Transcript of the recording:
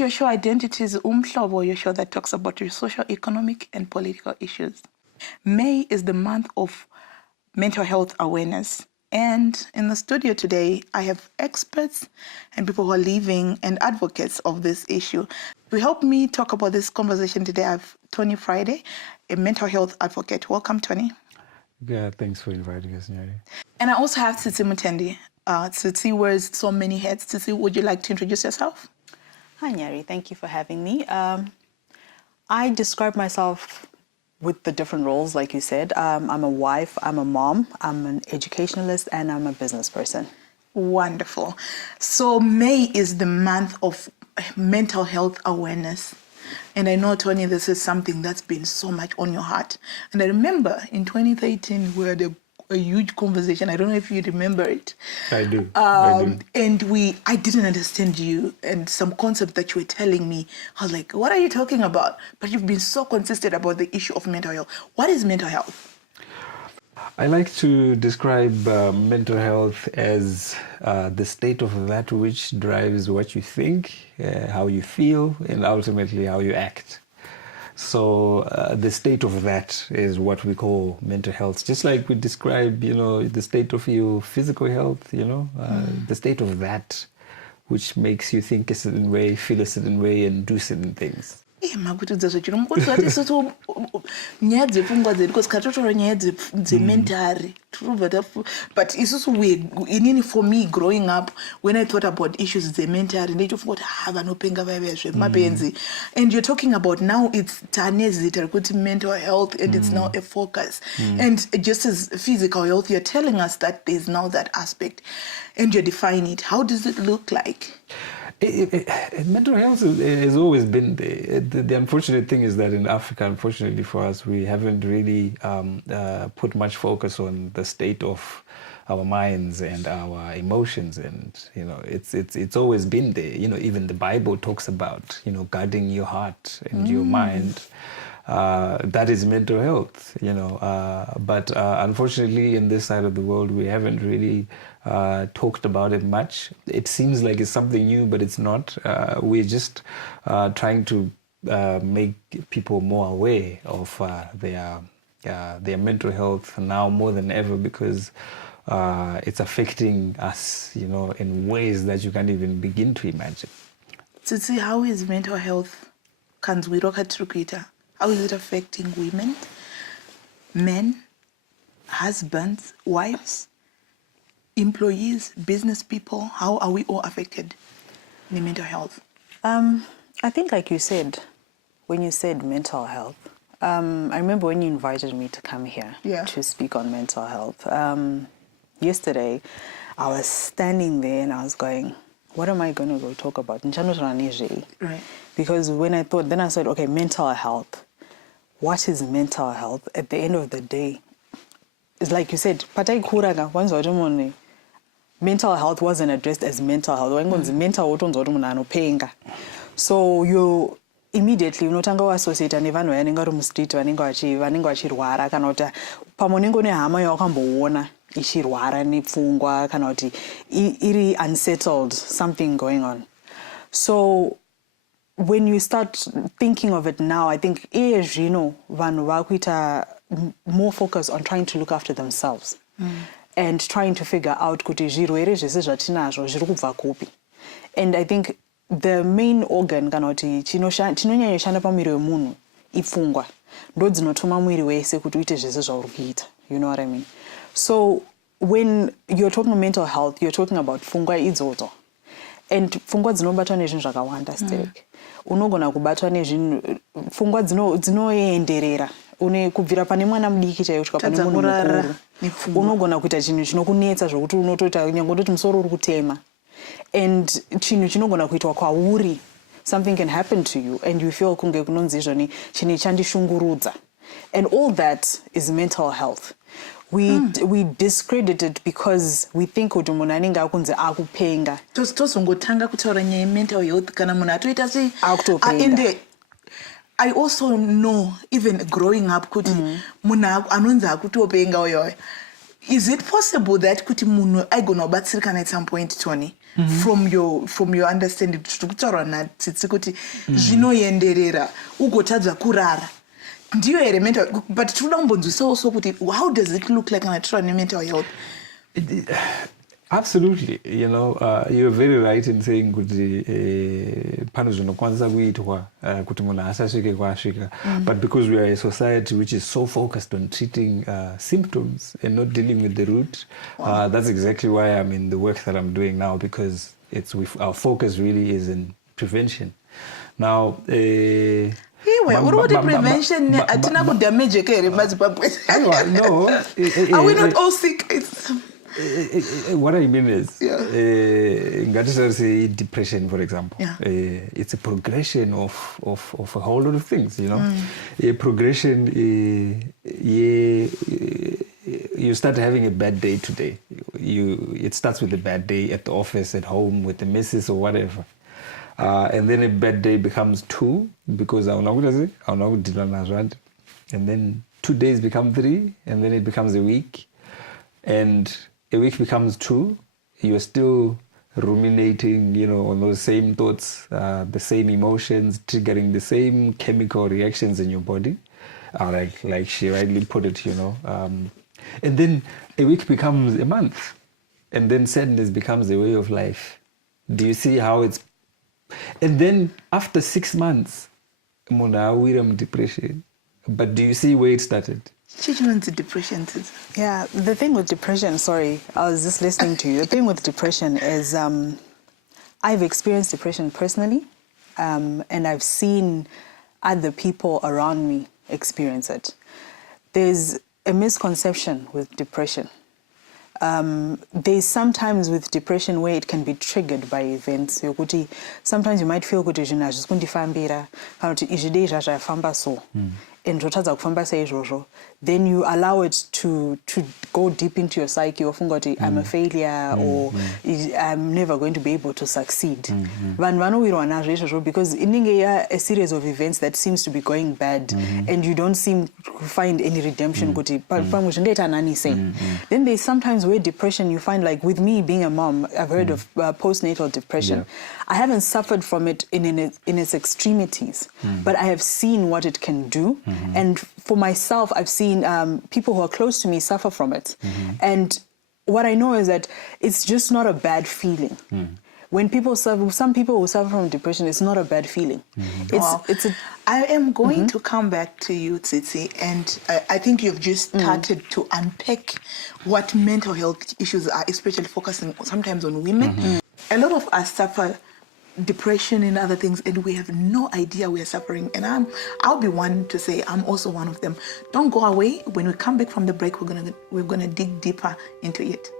to your show, Identities Umhlobo, your show that talks about your social, economic, and political issues. May is the month of mental health awareness. And in the studio today, I have experts and people who are living and advocates of this issue. To help me talk about this conversation today, I have Tony Friday, a mental health advocate. Welcome, Tony. Yeah, thanks for inviting us, Nyari. And I also have Tsitsi Mutendi. Tsitsi wears so many hats. Tsitsi, would you like to introduce yourself? Hi, Nyari. Thank you for having me. I describe myself with the different roles, like you said. I'm a wife, I'm a mom, I'm an educationalist, and I'm a business person. Wonderful. So May is the month of mental health awareness. And I know, Tony, this is something that's been so much on your heart. And I remember in 2013, we had a huge conversation. I don't know if you remember it. I do. And I didn't understand you and some concept that you were telling me. I was like, what are you talking about? But you've been so consistent about the issue of mental health. What is mental health? I like to describe mental health as the state of that which drives what you think, how you feel, and ultimately how you act. So the state of that is what we call mental health. Just like we describe, the state of your physical health, the state of that which makes you think a certain way, feel a certain way, and do certain things. But it's also weird. For me, growing up, when I thought about issues mentally, and you're talking about now it's mental health, and it's now a focus. And just as physical health, you're telling us that there's now that aspect, and you define it. How does it look like? Mental health has always been there. The unfortunate thing is that in Africa, unfortunately for us, we haven't really put much focus on the state of our minds and our emotions, and it's always been there. Even the Bible talks about guarding your heart and your mind. That is mental health, but unfortunately in this side of the world we haven't really talked about it much. It seems like it's something new, but it's not. We're just trying to make people more aware of their mental health now more than ever, because it's affecting us, in ways that you can't even begin to imagine. Tsitsi, how is mental health? How is it affecting women, men, husbands, wives, employees, business people? How are we all affected in mental health? I think, like you said, when you said mental health, I remember when you invited me to come here to speak on mental health. Yesterday, I was standing there and I was going, what am I going to go talk about? Right. Because when I thought, then I said, okay, mental health. What is mental health? At the end of the day, it's like you said, mental health wasn't addressed as mental health. So you immediately unotanga associate nevanhu vanenge vari mustreet vanenge vachirwara kana kuti pamunenge une hama yawakamboona ichirwara nepfungwa kana kuti iri unsettled, something going on. So when you start thinking of it now, I think vanhu vakuita more focus on trying to look after themselves and trying to figure out kuti zvirwere zvese zvatinazvo zviri kubva kupi. And I think the main organ kana kuti chinonyanya shanda pamwiri wemunhu ipfungwa ndo dzinotuma mwiri wese kuti uite zvese zvauri kuita. You know what I mean? So when you're talking mental health, you're talking about pfungwa idzodzo. And pfungwa dzinobatwa nezvinhu zvakawanda stick. Unogona kubatwa nezvinhu pfungwa dzinoenderera kubvira pane mwana mudiki chaiyo kusvika pane munhu mukuru. Unogona kuita chinhu chinokunetsa zvokuti unotoita nyange ndoti musoro uri kutema. And chinhu chinogona kuitwa kwauri, something can happen to you and you feel kunge kunonzi izvoni chinhu chandishungurudza. And all that is mental health. We discredit it because we think kuti munhu anenge akunzi akupenga. Tozongotanga kutaura nyaya mental health kana munhu atoita sei. I also know, even growing up, kuti munhu anonzi akutopenga uyo, is it possible that kuti munhu aigona kubatsirikana at some point, Tony, from your understanding, tikutaura naTsitsi kuti zvinoenderera ugotadza kurara ndiyo here mental, but tinoda kumbonzwisawo so kuti how does it look like kana taura mental health? Absolutely, you're very right in saying kuti pane zvinokwanisa kuitwa kuti munhu asasvike kwasvika, but because we are a society which is so focused on treating symptoms and not dealing with the root, that's exactly why I'm in the work that I'm doing now, because our focus really is in prevention. Now, what prevention? Atina kudamage here maZimbabwe. No. Are we not all sick? What I mean is, say depression, for example. It's a progression of a whole lot of things, A progression, you start having a bad day today. It starts with a bad day at the office, at home, with the missus or whatever. And then a bad day becomes 2 because and then 2 days become 3, and then it becomes a week, and a week becomes 2. You're still ruminating, on those same thoughts, the same emotions, triggering the same chemical reactions in your body, like she rightly put it, And then a week becomes a month, and then sadness becomes a way of life. Do you see how it's? And then after 6 months, depression. But do you see where it started? Depression. Yeah, the thing with depression, sorry, I was just listening to you. The thing with depression is I've experienced depression personally, and I've seen other people around me experience it. There's a misconception with depression. There's sometimes with depression where it can be triggered by events. Sometimes you might feel kuti zvinhu hazvikundifambira kana kuti izvi dei zvazvafamba so and zvotadza kufamba saizvozvo, then you allow it to go deep into your psyche ofunga kuti I'm a failure or I'm never going to be able to succeed. Vanhu vanowirwa nazvo izvozvo because inenge a series of events that seems to be going bad and you don't seem to find any redemption kuti pamwe zvingaita nani sei. Then there's sometimes where depression you find, like with me being a mom, I've heard of postnatal depression. I haven't suffered from it in its extremities, but I have seen what it can do. And for myself, I've seen people who are close to me suffer from it. And what I know is that it's just not a bad feeling. When people suffer, some people who suffer from depression, it's not a bad feeling. I am going to come back to you, Tsitsi, and I think you've just started to unpack what mental health issues are, especially focusing sometimes on women. A lot of us suffer depression and other things, and we have no idea we are suffering. And I'll be one to say I'm also one of them. Don't go away. When we come back from the break, we're gonna dig deeper into it.